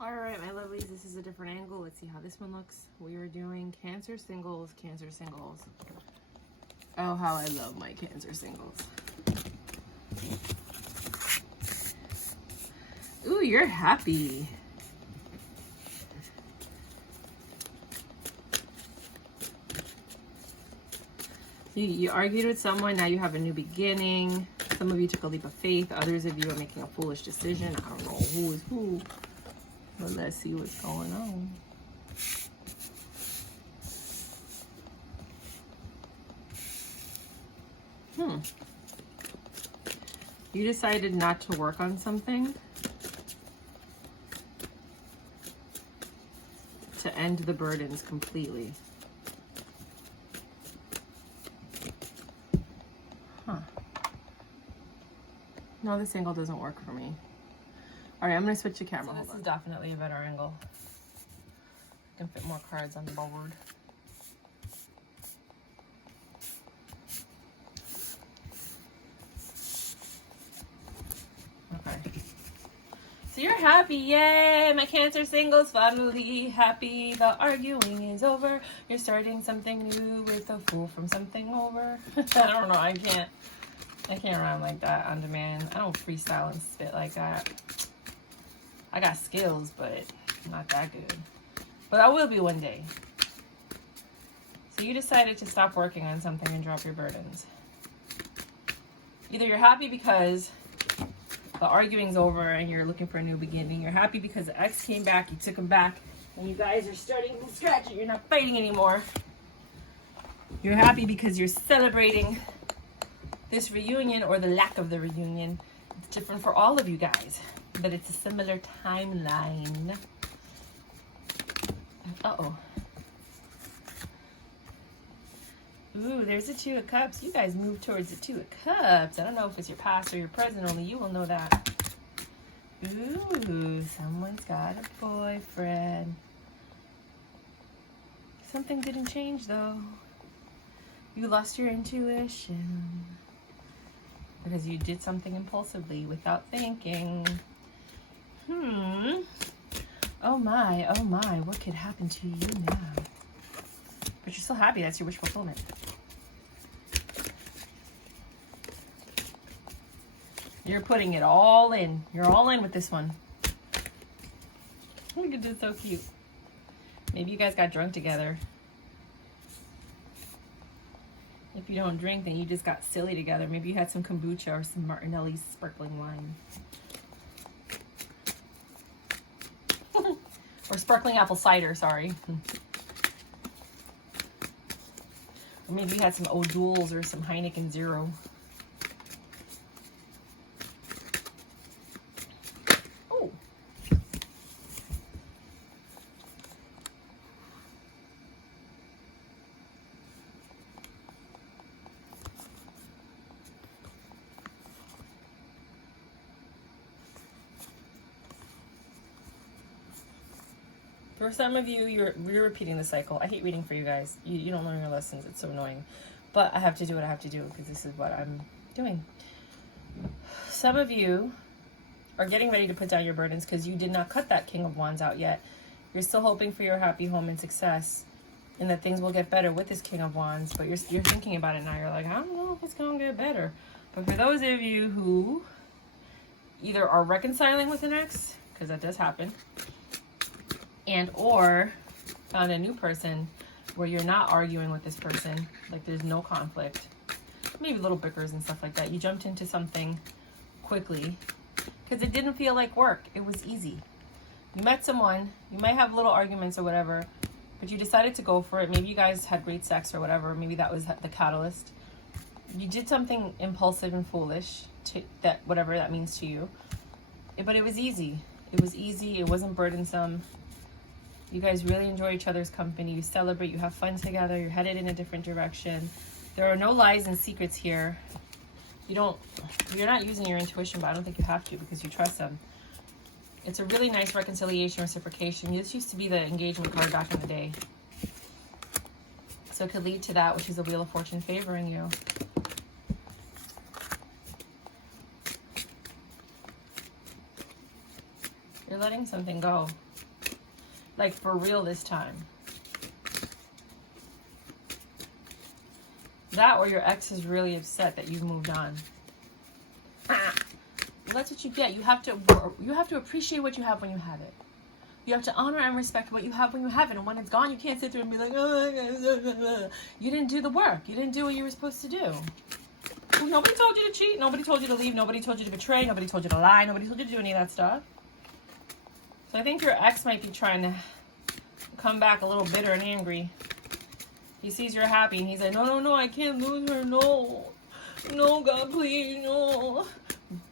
All right, my lovelies, this is a different angle. Let's see how this one looks. We are doing Cancer singles, Cancer singles. Oh, how I love my Cancer singles. Ooh, you're happy. You argued with someone, now you have a new beginning. Some of you took a leap of faith. Others of you are making a foolish decision. I don't know who is who. But let's see what's going on. You decided not to work on something to end the burdens completely. No, this angle doesn't work for me. All right, I'm gonna switch the camera. So this is definitely a better angle. I can fit more cards on the board. Okay. So you're happy, yay! My Cancer singles family happy. The arguing is over. You're starting something new with a fool from something over. I don't know. I can't rhyme like that on demand. I don't freestyle and spit like that. I got skills, but not that good. But I will be one day. So you decided to stop working on something and drop your burdens. Either you're happy because the arguing's over and you're looking for a new beginning. You're happy because the ex came back, you took him back, and you guys are starting from scratch and you're not fighting anymore. You're happy because you're celebrating this reunion or the lack of the reunion. It's different for all of you guys, but it's a similar timeline. Uh-oh. Ooh, there's the Two of Cups. You guys move towards the Two of Cups. I don't know if it's your past or your present, only you will know that. Ooh, someone's got a boyfriend. Something didn't change though. You lost your intuition because you did something impulsively without thinking. Oh my, what could happen to you now? But you're still happy, that's your wish fulfillment. You're putting it all in. You're all in with this one. Look at this, so cute. Maybe you guys got drunk together. If you don't drink, then you just got silly together. Maybe you had some kombucha or some Martinelli's sparkling wine. Or sparkling apple cider, sorry. Or maybe you had some O'Doul's or some Heineken Zero. Oh. For some of you, you're repeating the cycle. I hate reading for you guys. You don't learn your lessons. It's so annoying. But I have to do what I have to do because this is what I'm doing. Some of you are getting ready to put down your burdens because you did not cut that King of Wands out yet. You're still hoping for your happy home and success and that things will get better with this King of Wands. But you're thinking about it now. You're like, I don't know if it's going to get better. But for those of you who either are reconciling with an ex, because that does happen, and or found a new person where you're not arguing with this person, like there's no conflict, maybe little bickers and stuff like that. You jumped into something quickly because it didn't feel like work. It was easy. You met someone, you might have little arguments or whatever, but you decided to go for it. Maybe you guys had great sex or whatever. Maybe that was the catalyst. You did something impulsive and foolish, that whatever that means to you. But it was easy. It was easy. It wasn't burdensome. You guys really enjoy each other's company. You celebrate. You have fun together. You're headed in a different direction. There are no lies and secrets here. You're not using your intuition, but I don't think you have to because you trust them. It's a really nice reconciliation, reciprocation. This used to be the engagement card back in the day. So it could lead to that, which is the Wheel of Fortune favoring you. You're You're letting something go. Like, for real this time. That, or your ex is really upset that you've moved on. Well, that's what you get. You have to appreciate what you have when you have it. You have to honor and respect what you have when you have it. And when it's gone, you can't sit there and be like, oh, you didn't do the work. You didn't do what you were supposed to do. Nobody told you to cheat. Nobody told you to leave. Nobody told you to betray. Nobody told you to lie. Nobody told you to do any of that stuff. So I think your ex might be trying to come back a little bitter and angry. He sees you're happy and he's like, no, I can't lose her. No, God, please, no.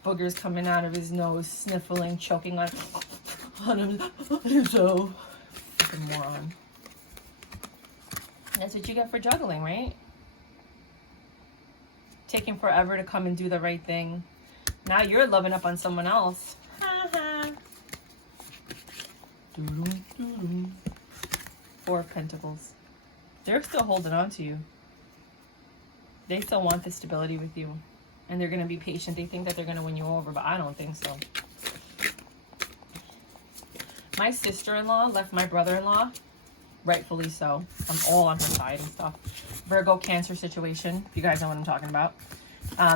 Boogers coming out of his nose, sniffling, choking on. I'm so fucking moron. That's what you get for juggling, right? Taking forever to come and do the right thing. Now you're loving up on someone else. Four of Pentacles. They're still holding on to you. They still want the stability with you. And they're going to be patient. They think that they're going to win you over, but I don't think so. My sister-in-law left my brother-in-law. Rightfully so. I'm all on her side and stuff. Virgo Cancer situation. If you guys know what I'm talking about.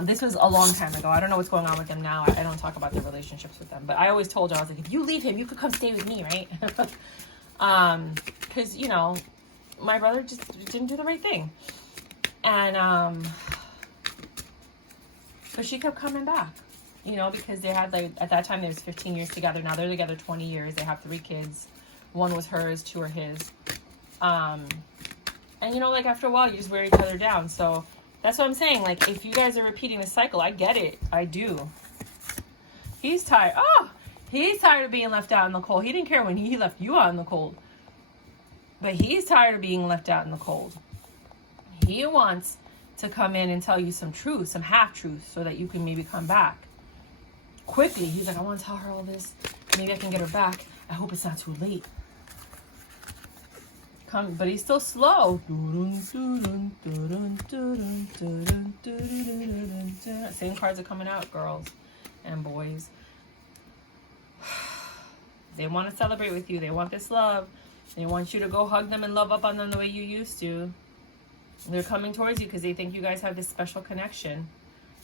This was a long time ago. I don't know what's going on with them now. I don't talk about their relationships with them. But I always told her, I was like, if you leave him, you could come stay with me, right? Because, you know, my brother just didn't do the right thing. And so she kept coming back. You know, because they had, like, at that time, they was 15 years together. Now they're together 20 years. They have 3 kids. 1 was hers, 2 are his. And, you know, like, after a while, you just wear each other down. So that's what I'm saying. Like, if you guys are repeating the cycle, I get it. I do. He's tired. Oh, he's tired of being left out in the cold. He didn't care when he left you out in the cold. But he's tired of being left out in the cold. He wants to come in and tell you some truth, some half-truth, so that you can maybe come back. Quickly, he's like, I want to tell her all this. Maybe I can get her back. I hope it's not too late. Come, but he's still slow. Same cards are coming out, girls and boys. They want to celebrate with you. They want this love. They want you to go hug them and love up on them the way you used to. They're coming towards you because they think you guys have this special connection.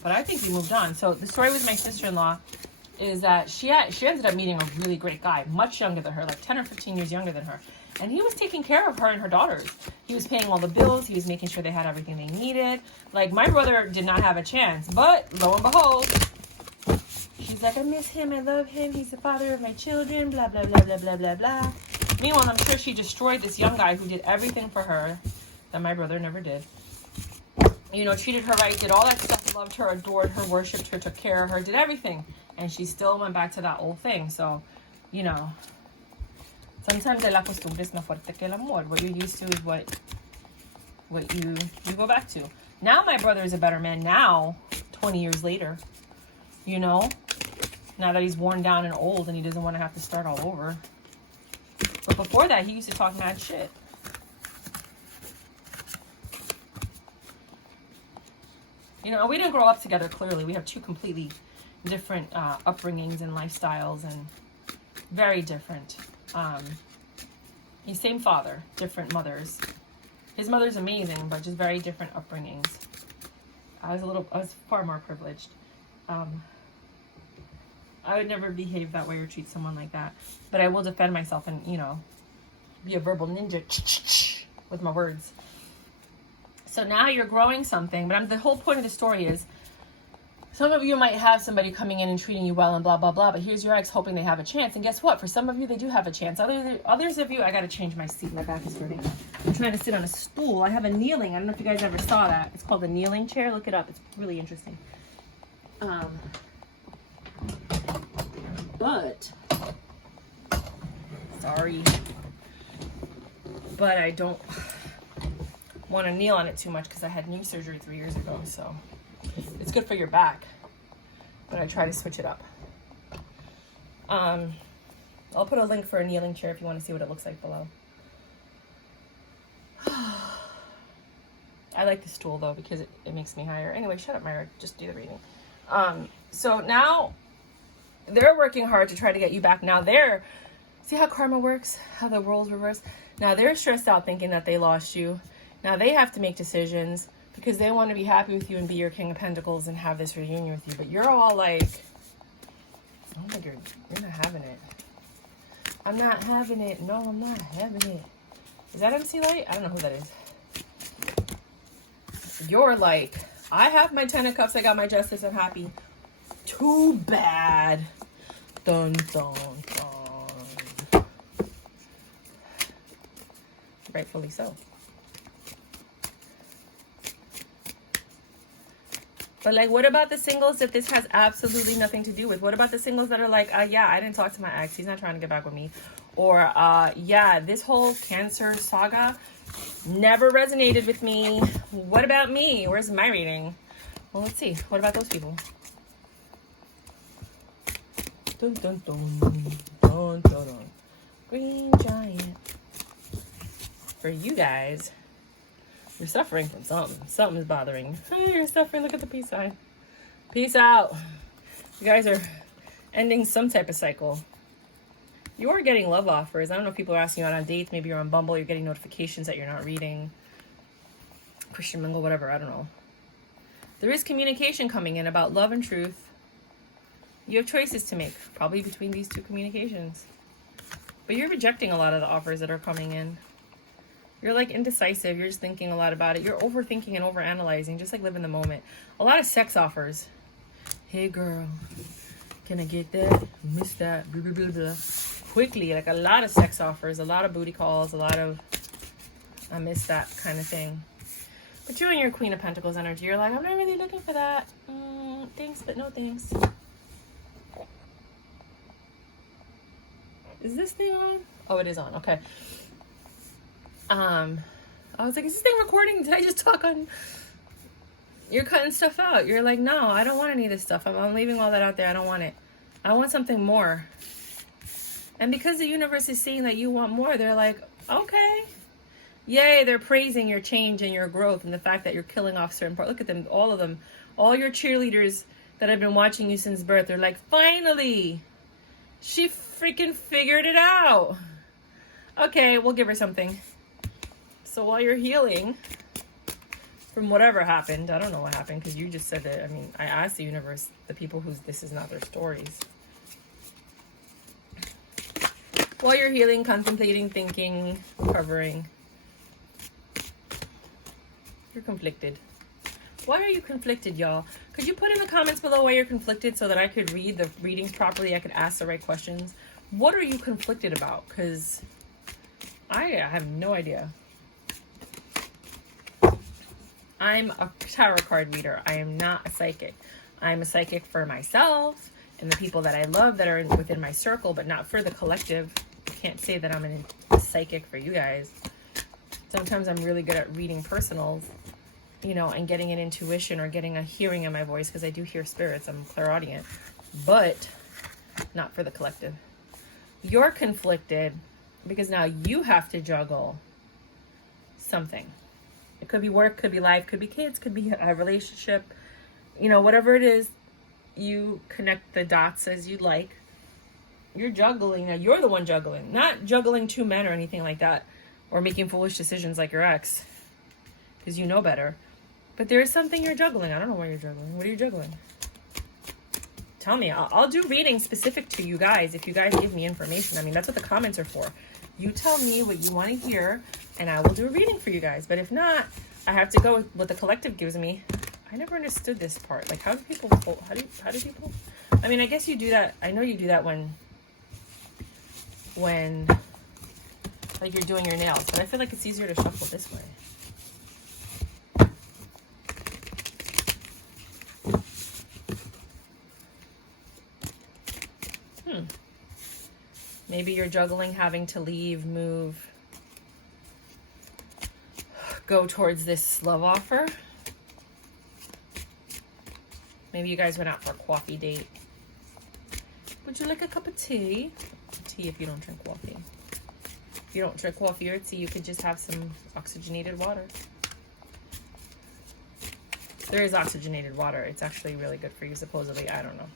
But I think you moved on. So the story with my sister-in-law is that she ended up meeting a really great guy, much younger than her, like 10 or 15 years younger than her. And he was taking care of her and her daughters. He was paying all the bills. He was making sure they had everything they needed. Like, my brother did not have a chance. But, lo and behold, she's like, I miss him. I love him. He's the father of my children. Blah, blah, blah, blah, blah, blah, blah. Meanwhile, I'm sure she destroyed this young guy who did everything for her that my brother never did. You know, treated her right, did all that stuff, loved her, adored her, worshipped her, took care of her, did everything. And she still went back to that old thing. So, you know, sometimes la costumbre es más fuerte que el amor. What you're used to is what you go back to. Now my brother is a better man now, 20 years later. You know, now that he's worn down and old and he doesn't want to have to start all over. But before that, he used to talk mad shit. You know, we didn't grow up together, clearly. We have 2 completely different upbringings and lifestyles, and very different. Same father, different mothers. His mother's amazing, but just very different upbringings. I was far more privileged. I would never behave that way or treat someone like that. But I will defend myself and, you know, be a verbal ninja with my words. So now you're growing something, but the whole point of the story is, some of you might have somebody coming in and treating you well and blah, blah, blah, but here's your ex hoping they have a chance. And guess what? For some of you, they do have a chance. Others of you, I got to change my seat. My back is hurting. I'm trying to sit on a stool. I have a kneeling. I don't know if you guys ever saw that. It's called a kneeling chair. Look it up. It's really interesting. But, sorry. But I don't want to kneel on it too much because I had knee surgery 3 years ago, so it's good for your back, but I try to switch it up. I'll put a link for a kneeling chair if you want to see what it looks like below. I like the stool though because it makes me higher. Anyway, shut up, Myra. Just do the reading. So now they're working hard to try to get you back. Now see how karma works, how the roles reverse. Now they're stressed out thinking that they lost you. Now they have to make decisions because they want to be happy with you and be your King of Pentacles and have this reunion with you. But you're all like, oh my God, you're not having it. I'm not having it. No, I'm not having it. Is that MC Light? I don't know who that is. You're like, I have my 10 of Cups. I got my justice. I'm happy. Too bad. Dun, dun, dun. Rightfully so. But like, what about the singles that this has absolutely nothing to do with? What about the singles that are like, yeah, I didn't talk to my ex. He's not trying to get back with me. Or, yeah, this whole Cancer saga never resonated with me. What about me? Where's my reading? Well, let's see. What about those people? Dun, dun, dun. Dun, dun, dun. Green giant. For you guys, you're suffering from something. Something's bothering you. You're suffering. Look at the peace sign. Peace out. You guys are ending some type of cycle. You're getting love offers. I don't know if people are asking you out on dates. Maybe you're on Bumble. You're getting notifications that you're not reading. Christian Mingle, whatever. I don't know. There is communication coming in about love and truth. You have choices to make, probably between these two communications. But you're rejecting a lot of the offers that are coming in. You're like indecisive. You're just thinking a lot about it. You're overthinking and overanalyzing. Just like live in the moment. A lot of sex offers. Hey girl, can I get that? Miss that. Blah, blah, blah, blah. Quickly, like a lot of sex offers, a lot of booty calls, a lot of I miss that kind of thing. But you're in your Queen of Pentacles energy. You're like, I'm not really looking for that. Thanks, but no thanks. Is this thing on? Oh, it is on. Okay. I was like, is this thing recording? Did I just talk on? You're cutting stuff out. You're like, no, I don't want any of this stuff. I'm leaving all that out there. I don't want it. I want something more. And because the universe is seeing that you want more, they're like, okay. Yay, they're praising your change and your growth and the fact that you're killing off certain parts. Look at them, all of them. All your cheerleaders that have been watching you since birth. They're like, finally, she freaking figured it out. Okay, we'll give her something. So while you're healing from whatever happened, I don't know what happened because you just said that. I mean, I asked the universe, the people whose this is not their stories. While you're healing, contemplating, thinking, recovering, you're conflicted. Why are you conflicted, y'all? Could you put in the comments below why you're conflicted so that I could read the readings properly? I could ask the right questions. What are you conflicted about? Because I have no idea. I'm a tarot card reader. I am not a psychic. I'm a psychic for myself and the people that I love that are within my circle, but not for the collective. I can't say that I'm a psychic for you guys. Sometimes I'm really good at reading personals, you know, and getting an intuition or getting a hearing in my voice because I do hear spirits. I'm clairaudient, but not for the collective. You're conflicted because now you have to juggle something. It could be work, could be life, could be kids, could be a relationship, you know, whatever it is, you connect the dots as you like. You're juggling. Now you're the one juggling, not juggling two men or anything like that, or making foolish decisions like your ex, because you know better. But there is something you're juggling. I don't know what you're juggling. What are you juggling? Tell me. I'll do readings specific to you guys if you guys give me information. I mean, that's what the comments are for. You tell me what you want to hear, and I will do a reading for you guys. But if not, I have to go with what the collective gives me. I never understood this part. Like, how do people? How do people? I mean, I guess you do that. I know you do that when like you're doing your nails, but I feel like it's easier to shuffle this way. Maybe you're juggling having to leave, move, go towards this love offer. Maybe you guys went out for a coffee date. Would you like a cup of tea? Tea if you don't drink coffee. If you don't drink coffee or tea, you could just have some oxygenated water. There is oxygenated water. It's actually really good for you, supposedly. I don't know.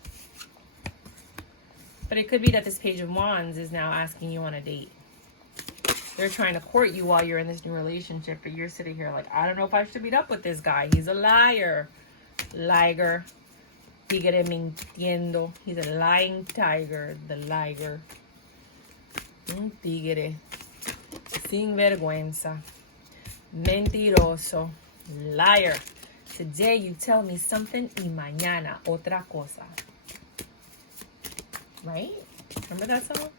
But it could be that this Page of Wands is now asking you on a date. They're trying to court you while you're in this new relationship, but you're sitting here like, I don't know if I should meet up with this guy. He's a liar. Liger. Tigre mintiendo. He's a lying tiger. The liger. Un tigre. Sin vergüenza. Mentiroso. Liar. Today you tell me something y mañana otra cosa. Right? Remember that song?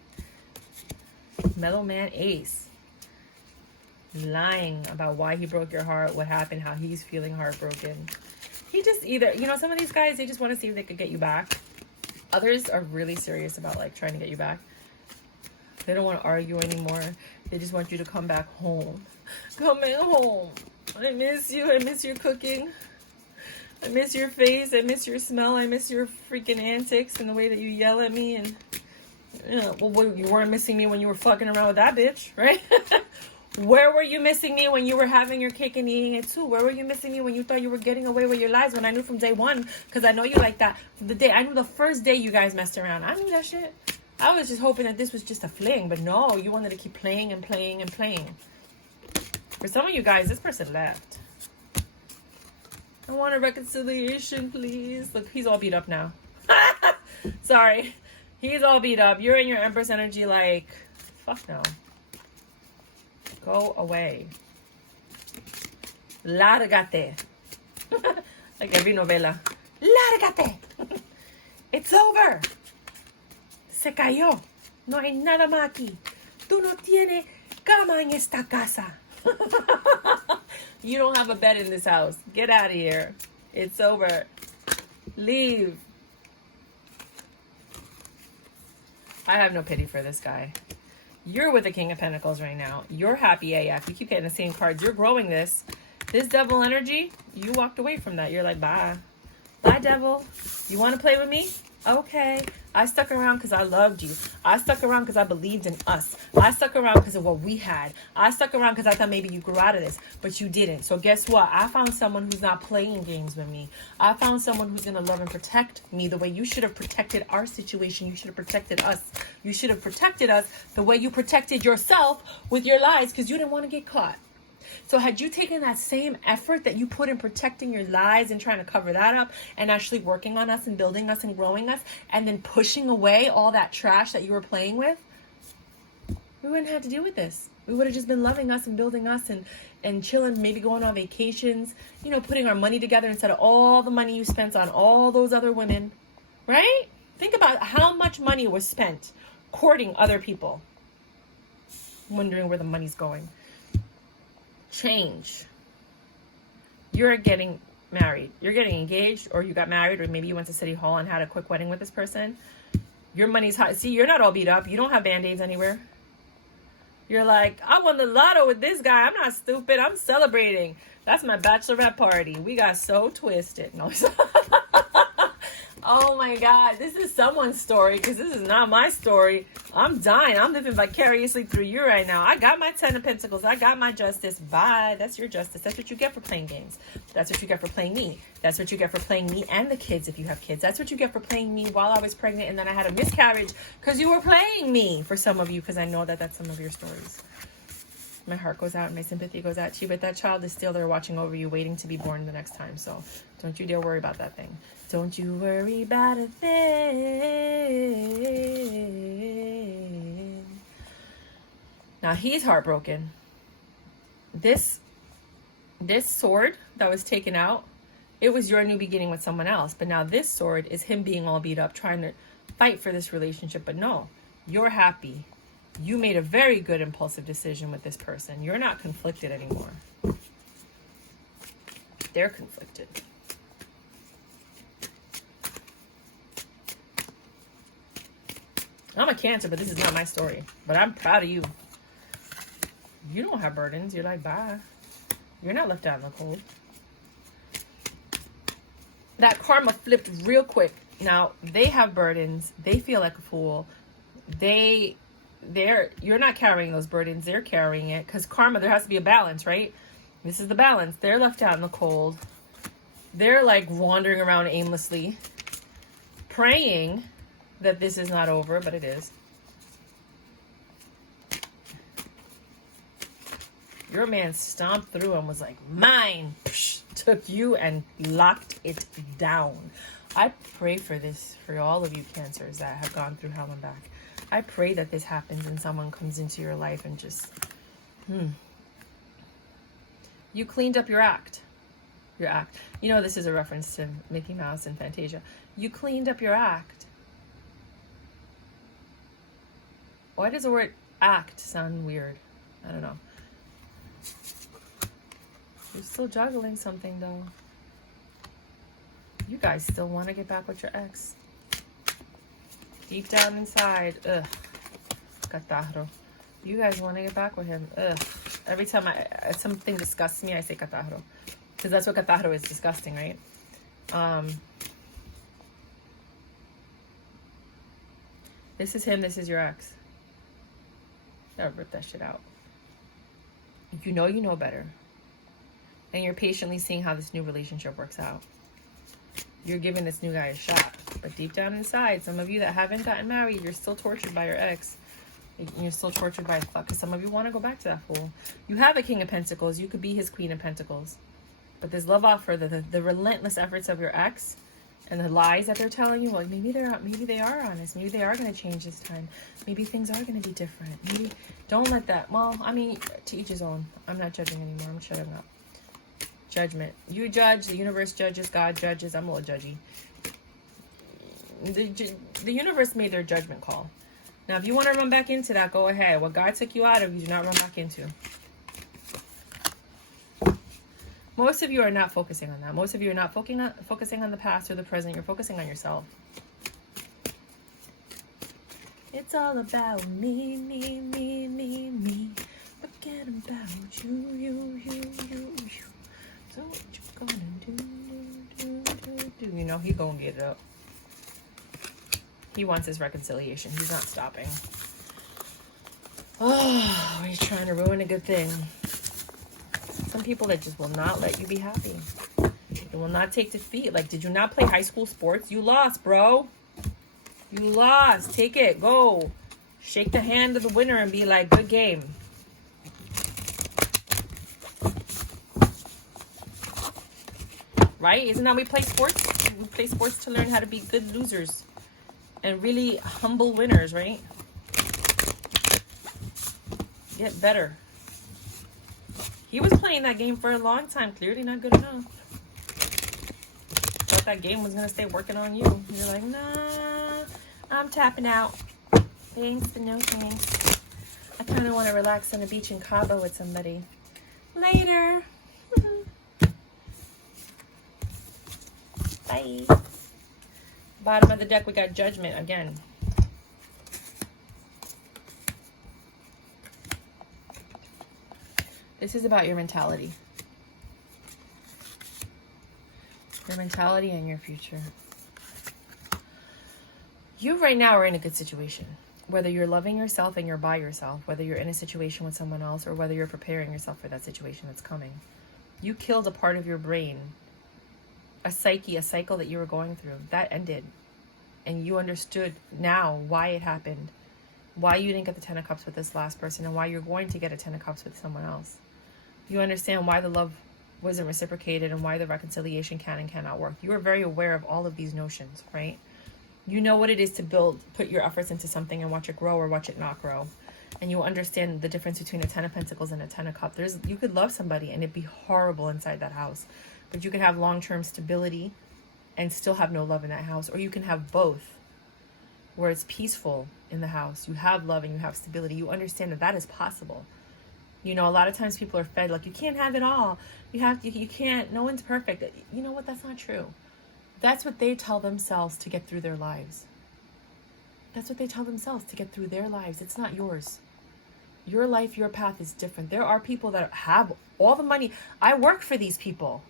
Mellow Man Ace. Lying about why he broke your heart, what happened, how he's feeling heartbroken. He just either, you know, some of these guys, they just want to see if they could get you back. Others are really serious about like trying to get you back. They don't want to argue anymore. They just want you to come back home. Come back home. I miss you. I miss your cooking. I miss your face. I miss your smell. I miss your freaking antics and the way that you yell at me. And you know, well, you weren't missing me when you were fucking around with that bitch, right? Where were you missing me when you were having your cake and eating it too? Where were you missing me when you thought you were getting away with your lies? When I knew from day one, because I know you like that. I knew the first day you guys messed around. I knew that shit. I was just hoping that this was just a fling, but no, you wanted to keep playing and playing and playing. For some of you guys, this person left. I want a reconciliation, please. Look, he's all beat up now. Sorry. He's all beat up. You're in your Empress energy like, fuck no. Go away. Lárgate. Like every novela. Lárgate. It's over. Se cayó. No hay nada más aquí. Tú no tienes cama en esta casa. You don't have a bed in this house. Get out of here. It's over. Leave. I have no pity for this guy. You're with the King of Pentacles right now. You're happy AF. You keep getting the same cards. You're growing this. This devil energy, you walked away from that. You're like, bye. Bye, devil. You want to play with me? Okay. I stuck around because I loved you. I stuck around because I believed in us. I stuck around because of what we had. I stuck around because I thought maybe you grew out of this, but you didn't. So guess what? I found someone who's not playing games with me. I found someone who's going to love and protect me the way you should have protected our situation. You should have protected us. You should have protected us the way you protected yourself with your lies because you didn't want to get caught. So had you taken that same effort that you put in protecting your lies and trying to cover that up and actually working on us and building us and growing us and then pushing away all that trash that you were playing with, we wouldn't have to deal with this. We would have just been loving us and building us and chilling, maybe going on vacations, you know, putting our money together instead of all the money you spent on all those other women, right? Think about how much money was spent courting other people, wondering where the money's going. Change. You're getting married. You're getting engaged, or you got married, or maybe you went to City Hall and had a quick wedding with this person. Your money's hot. See, you're not all beat up. You don't have band-aids anywhere. You're like, I won the lotto with this guy. I'm not stupid. I'm celebrating. That's my bachelorette party. We got so twisted. No. Oh my God, this is someone's story because this is not my story. I'm dying. I'm living vicariously through you right now. I got my 10 of Pentacles. I got my justice. Bye. That's your justice. That's what you get for playing games. That's what you get for playing me. That's what you get for playing me and the kids if you have kids. That's what you get for playing me while I was pregnant and then I had a miscarriage because you were playing me for some of you because I know that that's some of your stories. My heart goes out and my sympathy goes out to you, but that child is still there watching over you, waiting to be born the next time. So don't you dare worry about that thing. Don't you worry about a thing. Now he's heartbroken. This sword that was taken out, it was your new beginning with someone else. But now this sword is him being all beat up, trying to fight for this relationship. But no, you're happy. You made a very good impulsive decision with this person. You're not conflicted anymore. They're conflicted. I'm a Cancer, but this is not my story. But I'm proud of you. You don't have burdens. You're like, bye. You're not left out in the cold. That karma flipped real quick. Now, they have burdens. They feel like a fool. You're not carrying those burdens. They're carrying it. Because karma, there has to be a balance, right? This is the balance. They're left out in the cold. They're like wandering around aimlessly, praying that this is not over, but it is. Your man stomped through and was like, mine, psh, took you and locked it down. I pray for this, for all of you Cancers that have gone through hell and back. I pray that this happens and someone comes into your life and just, You cleaned up your act. Your act. You know, this is a reference to Mickey Mouse and Fantasia. You cleaned up your act. Why does the word act sound weird? I don't know. You're still juggling something, though. You guys still want to get back with your ex. Deep down inside. Ugh. Catarro. You guys want to get back with him. Ugh. Every time something disgusts me, I say catarro. Because that's what catarro is, disgusting, right? This is him, this is your ex. Gotta rip that shit out. You know better. And you're patiently seeing how this new relationship works out. You're giving this new guy a shot. But deep down inside, some of you that haven't gotten married, you're still tortured by your ex. You're still tortured by fuck. Because some of you want to go back to that fool. You have a King of Pentacles. You could be his Queen of Pentacles. But this love offer, the relentless efforts of your ex and the lies that they're telling you, well, maybe they are honest. Maybe they are going to change this time. Maybe things are going to be different. Maybe don't let that. Well, I mean, to each his own. I'm not judging anymore. I'm shutting up. Judgment. You judge. The universe judges. God judges. I'm a little judgy. The universe made their judgment call. Now, if you want to run back into that, go ahead. What God took you out of, you do not run back into. Most of you are not focusing on that. Most of you are not focusing on the past or the present. You're focusing on yourself. It's all about me, me, me, me, me. Forget about you. So what you gonna do? You know he gonna get it up. He wants his reconciliation. He's not stopping. Oh, he's trying to ruin a good thing. Some people that just will not let you be happy. They will not take defeat. Like, did you not play high school sports? You lost, bro. You lost. Take it. Go. Shake the hand of the winner and be like, good game. Right? Isn't that how we play sports? We play sports to learn how to be good losers. And really humble winners, right? Get better. He was playing that game for a long time. Clearly not good enough. Thought that game was going to stay working on you. You're like, nah, I'm tapping out. Thanks, but no thanks. I kind of want to relax on a beach in Cabo with somebody. Later. Bye. Bottom of the deck, we got Judgment again. This is about your mentality. Your mentality and your future. You right now are in a good situation. Whether you're loving yourself and you're by yourself, whether you're in a situation with someone else, or whether you're preparing yourself for that situation that's coming. You killed a part of your brain, a psyche, a cycle that you were going through. That ended. And you understood now why it happened. Why you didn't get the 10 of Cups with this last person, and why you're going to get a 10 of Cups with someone else. You understand why the love wasn't reciprocated and why the reconciliation can and cannot work. You are very aware of all of these notions, right? You know what it is to put your efforts into something and watch it grow or watch it not grow. And you understand the difference between a 10 of Pentacles and a 10 of Cups. You could love somebody and it'd be horrible inside that house. But you could have long-term stability and still have no love in that house. Or you can have both, where it's peaceful in the house. You have love and you have stability. You understand that that is possible. You know, a lot of times people are fed like, you can't have it all. You can't, no one's perfect. You know what? That's not true. That's what they tell themselves to get through their lives. That's what they tell themselves to get through their lives. It's not yours. Your life, your path is different. There are people that have all the money. I work for these people.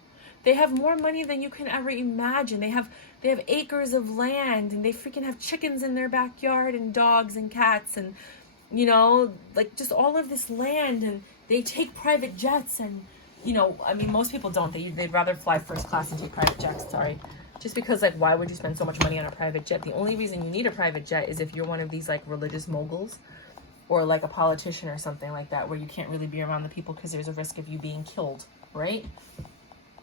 They have more money than you can ever imagine. They have acres of land, and they freaking have chickens in their backyard and dogs and cats and, you know, like just all of this land, and they take private jets and, you know, I mean, most people don't. They'd rather fly first class and take private jets, sorry. Just because, like, why would you spend so much money on a private jet? The only reason you need a private jet is if you're one of these, like, religious moguls or, like, a politician or something like that, where you can't really be around the people because there's a risk of you being killed, right?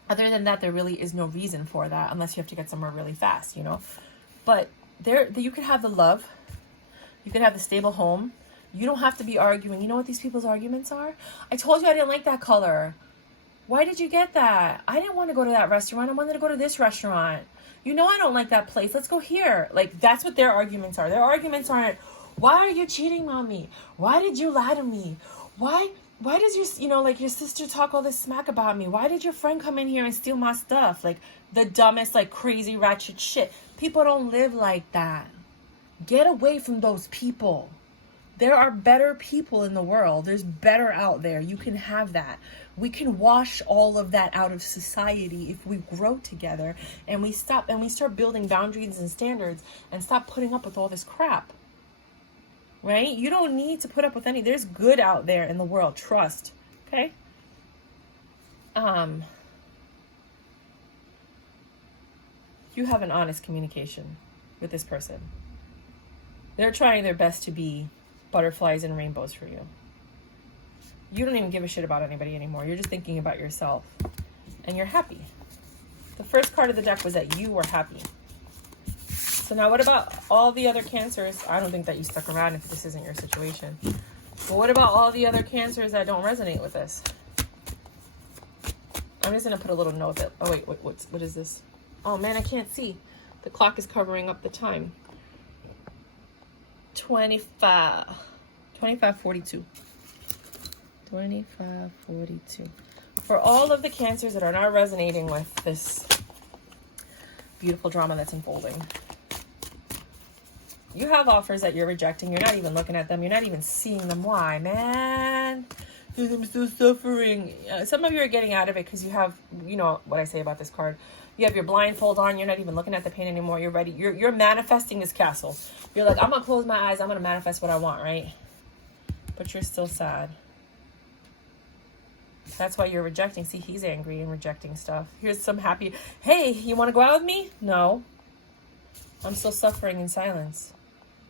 Other than that, there really is no reason for that unless you have to get somewhere really fast, you know? But you could have the love. You could have the stable home. You don't have to be arguing. You know what these people's arguments are? I told you I didn't like that color. Why did you get that? I didn't want to go to that restaurant. I wanted to go to this restaurant. You know I don't like that place. Let's go here. Like, that's what their arguments are. Their arguments aren't, why are you cheating on me? Why did you lie to me? Why does your sister talk all this smack about me? Why did your friend come in here and steal my stuff? Like, the dumbest, like, crazy, ratchet shit. People don't live like that. Get away from those people. There are better people in the world. There's better out there. You can have that. We can wash all of that out of society if we grow together and we start building boundaries and standards and stop putting up with all this crap. Right? You don't need to put up with there's good out there in the world. Trust. Okay? You have an honest communication with this person. They're trying their best to be butterflies and rainbows for you. You don't even give a shit about anybody anymore. You're just thinking about yourself. And you're happy. The first card of the deck was that you were happy. So now what about all the other Cancers? I don't think that you stuck around if this isn't your situation. But what about all the other Cancers that don't resonate with this? I'm just going to put a little note that... Oh, wait, what is this? Oh, man, I can't see. The clock is covering up the time. 25:42. 25:42. For all of the Cancers that are not resonating with this beautiful drama that's unfolding, you have offers that you're rejecting. You're not even looking at them. You're not even seeing them. Why, man? Because I'm still suffering. Some of you are getting out of it because you have, you know what I say about this card. You have your blindfold on. You're not even looking at the pain anymore. You're ready. You're manifesting this castle. You're like, I'm going to close my eyes. I'm going to manifest what I want, right? But you're still sad. That's why you're rejecting. See, he's angry and rejecting stuff. Here's some happy. Hey, you want to go out with me? No. I'm still suffering in silence.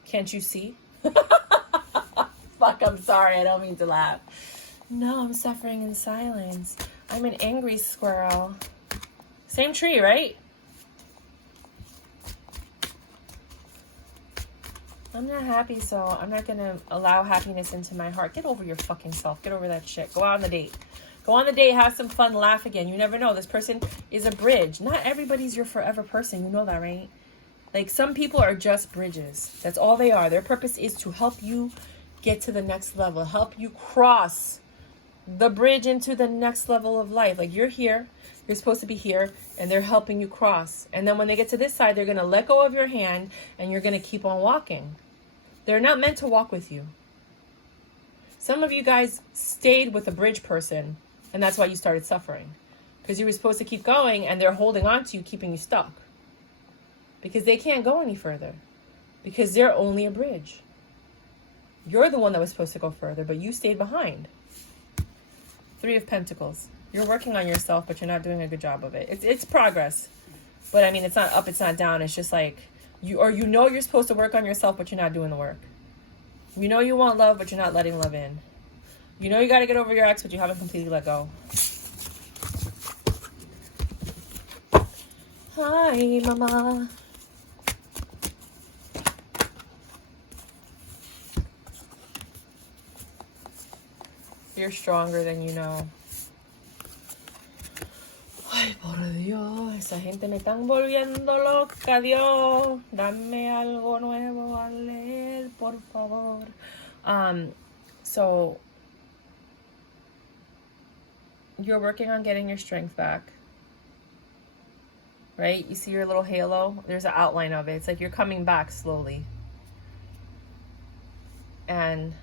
Can't you see? Fuck, I'm sorry. I don't mean to laugh. No, I'm suffering in silence. I'm an angry squirrel. Same tree, right? I'm not happy, so I'm not going to allow happiness into my heart. Get over your fucking self. Get over that shit. Go out on the date. Go on the date. Have some fun. Laugh again. You never know. This person is a bridge. Not everybody's your forever person. You know that, right? Like, some people are just bridges. That's all they are. Their purpose is to help you get to the next level. Help you cross the bridge into the next level of life. Like, you're here. You're supposed to be here, and they're helping you cross. And then when they get to this side, they're going to let go of your hand, and you're going to keep on walking. They're not meant to walk with you. Some of you guys stayed with a bridge person, and that's why you started suffering. Because you were supposed to keep going, and they're holding on to you, keeping you stuck. Because they can't go any further. Because they're only a bridge. You're the one that was supposed to go further, but you stayed behind. 3 of Pentacles. You're working on yourself, but you're not doing a good job of it. It's progress. But I mean, it's not up, it's not down. It's just like, you know you're supposed to work on yourself, but you're not doing the work. You know you want love, but you're not letting love in. You know you got to get over your ex, but you haven't completely let go. Hi, mama. You're stronger than you know. Ay, por Dios, esa gente me están volviendo loca, Dios. Dame algo nuevo a leer, por favor. So, you're working on getting your strength back. Right? You see your little halo? There's an outline of it. It's like you're coming back slowly. And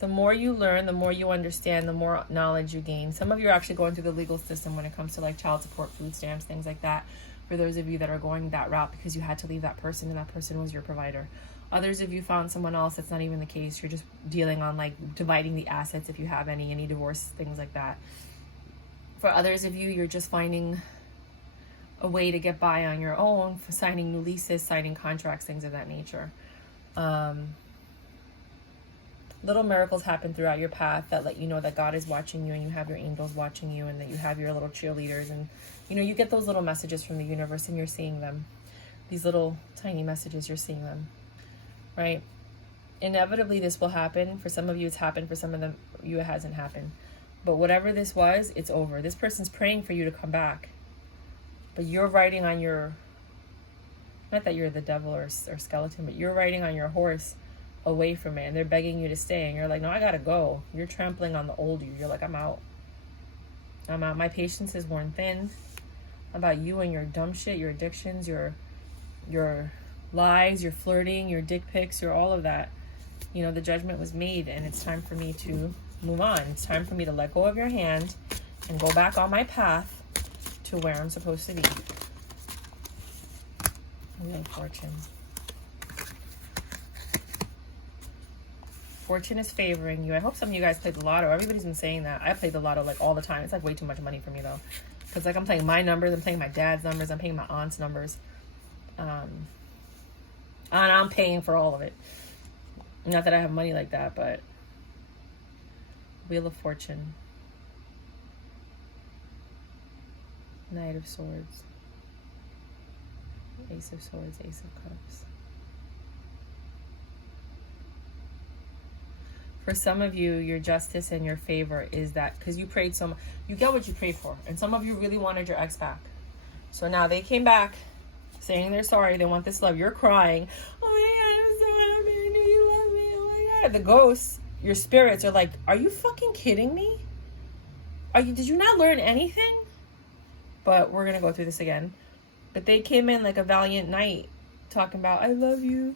the more you learn, the more you understand, the more knowledge you gain. Some of you are actually going through the legal system when it comes to like child support, food stamps, things like that. For those of you that are going that route because you had to leave that person and that person was your provider. Others of you found someone else. That's not even the case. You're just dealing on like dividing the assets if you have any divorce, things like that. For others of you, you're just finding a way to get by on your own, for signing new leases, signing contracts, things of that nature. Little miracles happen throughout your path that let you know that God is watching you, and you have your angels watching you, and that you have your little cheerleaders, and you get those little messages from the universe, and you're seeing them. These little tiny messages, you're seeing them, right? Inevitably this will happen. For some of you it's happened, for some of you it hasn't happened. But whatever this was, it's over. This person's praying for you to come back, but you're riding on your, not that you're the devil or skeleton, but you're riding on your horse away from it, and they're begging you to stay, and you're like, no, I gotta go. You're trampling on the old you. You're like, I'm out. My patience is worn thin about you and your dumb shit, your addictions, your lies, your flirting, your dick pics, your all of that. The judgment was made, and it's time for me to move on. It's time for me to let go of your hand and go back on my path to where I'm supposed to be. Wheel of Fortune. Fortune is favoring you. I hope some of you guys played the lotto. Everybody's been saying that. I play the lotto like all the time. It's like way too much money for me though. Because like I'm playing my numbers, I'm playing my dad's numbers, I'm paying my aunt's numbers. And I'm paying for all of it. Not that I have money like that, but Wheel of Fortune. Knight of Swords. Ace of Swords, Ace of Cups. For some of you, your justice and your favor is that because you prayed so much, you get what you prayed for. And some of you really wanted your ex back. So now they came back saying they're sorry. They want this love. You're crying. Oh my God, I'm so happy. Do you love me? Oh my God. The ghosts, your spirits are like, are you fucking kidding me? Did you not learn anything? But we're going to go through this again. But they came in like a valiant knight talking about, I love you.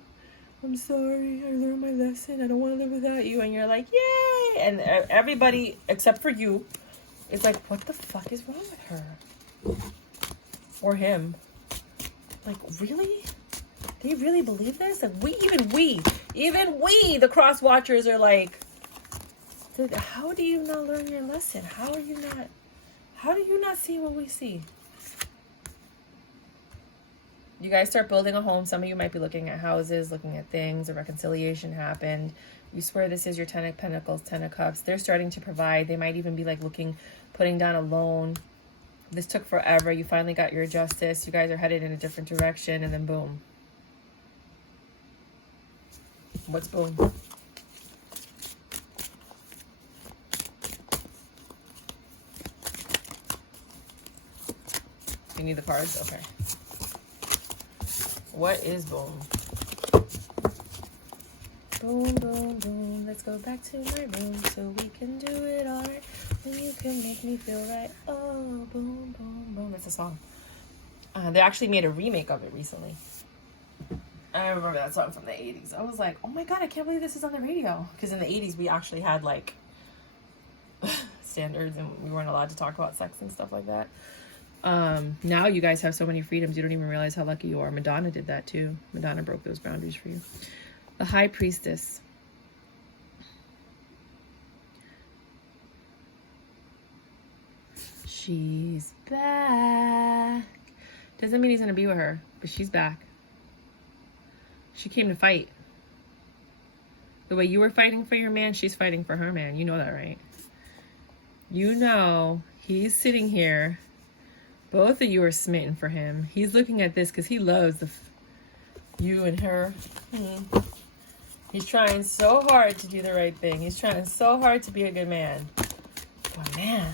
I'm sorry, I learned my lesson. I don't want to live without you. And you're like, yay! And everybody, except for you, is like, what the fuck is wrong with her? Or him. Like, really? They really believe this? Like, even we, the cross watchers are like, how do you not learn your lesson? How do you not see what we see? You guys start building a home. Some of you might be looking at houses, looking at things. A reconciliation happened. You swear this is your 10 of Pentacles, 10 of Cups. They're starting to provide. They might even be like putting down a loan. This took forever. You finally got your justice. You guys are headed in a different direction, and then boom. What's boom? You need the cards? Okay. What is boom? Boom, boom, boom. Let's go back to my room so we can do it all right. And you can make me feel right. Oh, boom, boom, boom. That's a song. They actually made a remake of it recently. I remember that song from the 80s. I was like, oh my God, I can't believe this is on the radio. Because in the 80s, we actually had like standards and we weren't allowed to talk about sex and stuff like that. Now you guys have so many freedoms, you don't even realize how lucky you are. Madonna did that too. Madonna broke those boundaries for you. The High Priestess. She's back. Doesn't mean he's gonna be with her, but she's back. She came to fight. The way you were fighting for your man, she's fighting for her man. You know that, right? You know he's sitting here. Both of you are smitten for him. He's looking at this because he loves you and her. He's trying so hard to do the right thing. He's trying so hard to be a good man. But man,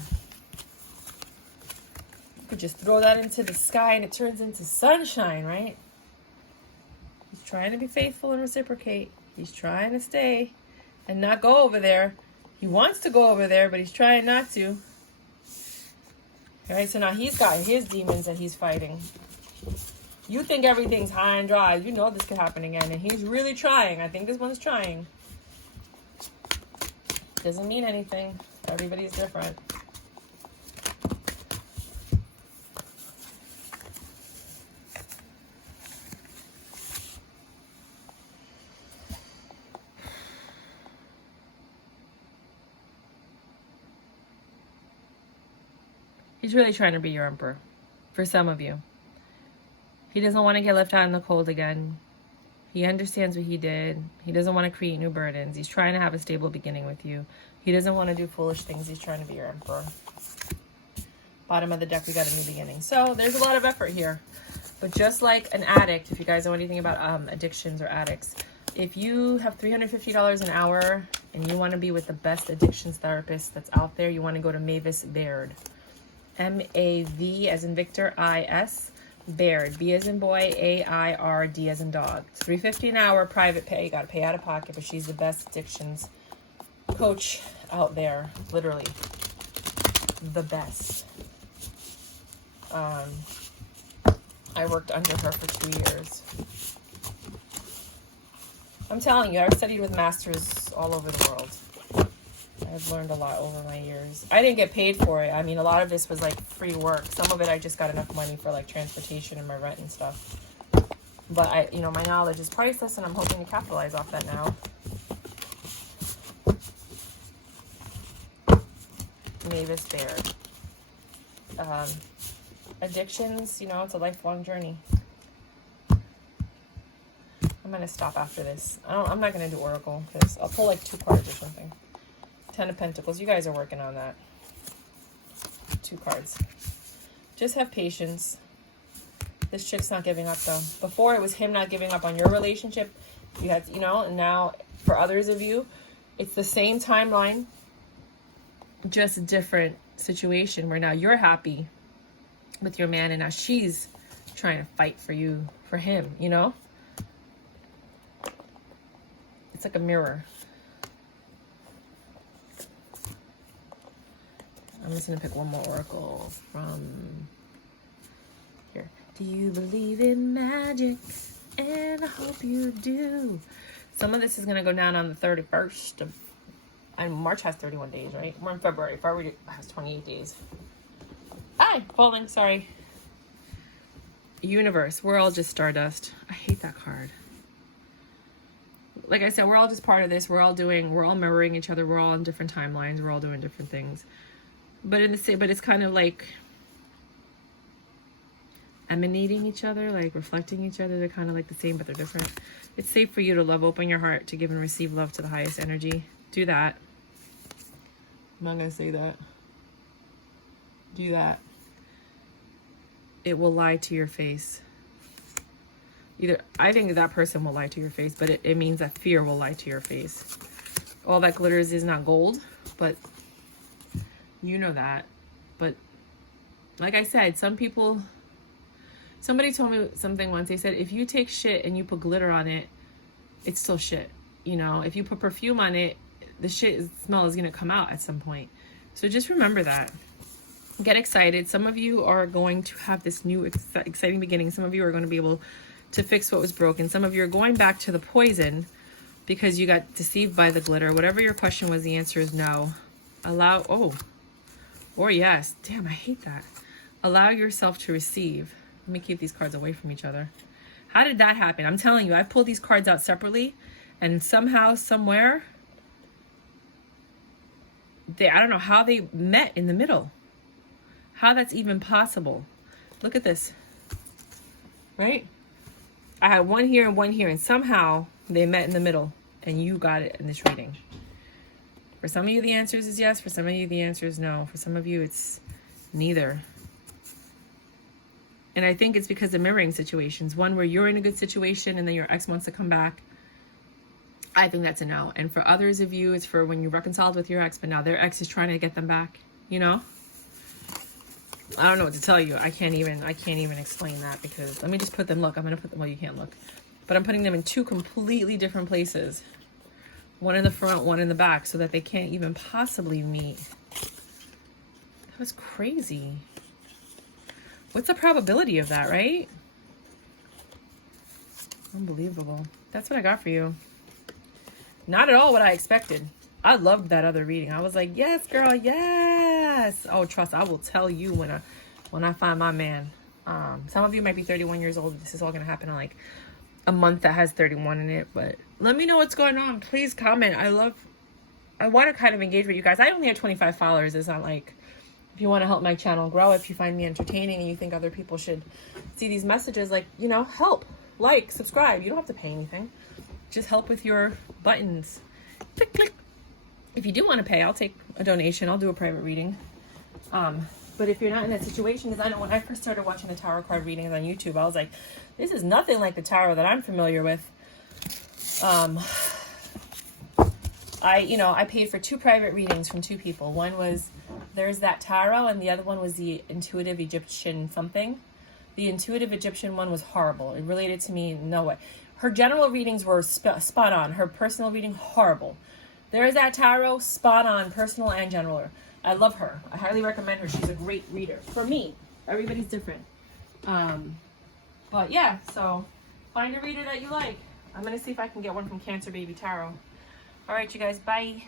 you could just throw that into the sky and it turns into sunshine, right? He's trying to be faithful and reciprocate. He's trying to stay and not go over there. He wants to go over there, but he's trying not to. All right, so now he's got his demons that he's fighting. You think everything's high and dry. You know this could happen again, and he's really trying. I think this one's trying. Doesn't mean anything. Everybody's different. He's really trying to be your emperor. For some of you. He doesn't want to get left out in the cold again. He understands what he did. He doesn't want to create new burdens. He's trying to have a stable beginning with you. He doesn't want to do foolish things. He's trying to be your emperor. Bottom of the deck, we got a new beginning. So there's a lot of effort here. But just like an addict, if you guys know anything about addictions or addicts, if you have $350 an hour and you want to be with the best addictions therapist that's out there, you want to go to Mavis Baird. M-A-V as in Victor, I-S, Baird. B as in boy, A-I-R-D as in dog. It's $350 an hour, private pay. You got to pay out of pocket, but she's the best addictions coach out there. Literally. The best. I worked under her for 2 years. I'm telling you, I've studied with masters all over the world. I've learned a lot over my years. I didn't get paid for it. I mean, a lot of this was like free work. Some of it I just got enough money for like transportation and my rent and stuff. But you know, my knowledge is priceless and I'm hoping to capitalize off that now. Mavis Baird. Addictions, you know, it's a lifelong journey. I'm going to stop after this. I'm not going to do Oracle because I'll pull like 2 cards or something. 10 of Pentacles. You guys are working on that. 2 cards. Just have patience. This chick's not giving up though. Before it was him not giving up on your relationship. You had, you know, and now for others of you, it's the same timeline, just a different situation where now you're happy with your man and now she's trying to fight for you, for him, you know? It's like a mirror. I'm just going to pick one more oracle from here. Do you believe in magic? And I hope you do. Some of this is going to go down on the 31st of... And March has 31 days, right? We're in February. February has 28 days. Hi, falling, sorry. Universe, we're all just stardust. I hate that card. Like I said, we're all just part of this. We're all mirroring each other. We're all on different timelines. We're all doing different things. But it's kind of like emanating each other, like reflecting each other. They're kind of like the same, but they're different. It's safe for you to love. Open your heart to give and receive love to the highest energy. Do that. I'm not going to say that. Do that. It will lie to your face. Either I think that person will lie to your face, but it means that fear will lie to your face. All that glitters is not gold, but you know that. But like I said, somebody told me something once. They said, if you take shit and you put glitter on it, it's still shit. You know, if you put perfume on it, the smell is going to come out at some point. So just remember that. Get excited. Some of you are going to have this new exciting beginning. Some of you are going to be able to fix what was broken. Some of you are going back to the poison because you got deceived by the glitter. Whatever your question was, the answer is no. Or yes. Damn, I hate that. Allow yourself to receive. Let me keep these cards away from each other. How did that happen? I'm telling you, I pulled these cards out separately and somehow, somewhere, I don't know how they met in the middle. How that's even possible. Look at this. Right? I had one here and one here, and somehow they met in the middle, and you got it in this reading. For some of you, the answer is yes. For some of you, the answer is no. For some of you, it's neither. And I think it's because of mirroring situations. One where you're in a good situation, and then your ex wants to come back. I think that's a no. And for others of you, it's for when you reconciled with your ex, but now their ex is trying to get them back. You know? I don't know what to tell you. I can't even explain that because let me just put them. Look, I'm going to put them. Well, you can't look, but I'm putting them in 2 completely different places. One in the front, one in the back, so that they can't even possibly meet. That was crazy. What's the probability of that, right? Unbelievable. That's what I got for you. Not at all what I expected. I loved that other reading. I was like, yes, girl, yes. Oh, trust, I will tell you when I find my man. Some of you might be 31 years old. This is all going to happen in like a month that has 31 in it. But let me know what's going on. Please comment. I want to kind of engage with you guys. I only have 25 followers. It's not like if you want to help my channel grow, if you find me entertaining and you think other people should see these messages, like, you know, help, like, subscribe. You don't have to pay anything. Just help with your buttons. Click, click. If you do want to pay, I'll take a donation. I'll do a private reading. But if you're not in that situation, because I know when I first started watching the tarot card readings on YouTube, I was like, this is nothing like the tarot that I'm familiar with. I paid for 2 private readings from 2 people. One was There's That Tarot, and the other one was the Intuitive Egyptian something. The Intuitive Egyptian one was horrible. It related to me in no way. Her general readings were spot on. Her personal reading, horrible. There's That Tarot, spot on, personal and general. I love her. I highly recommend her. She's a great reader. For me, everybody's different. But yeah, so find a reader that you like. I'm going to see if I can get one from Cancer Baby Tarot. All right, you guys, bye.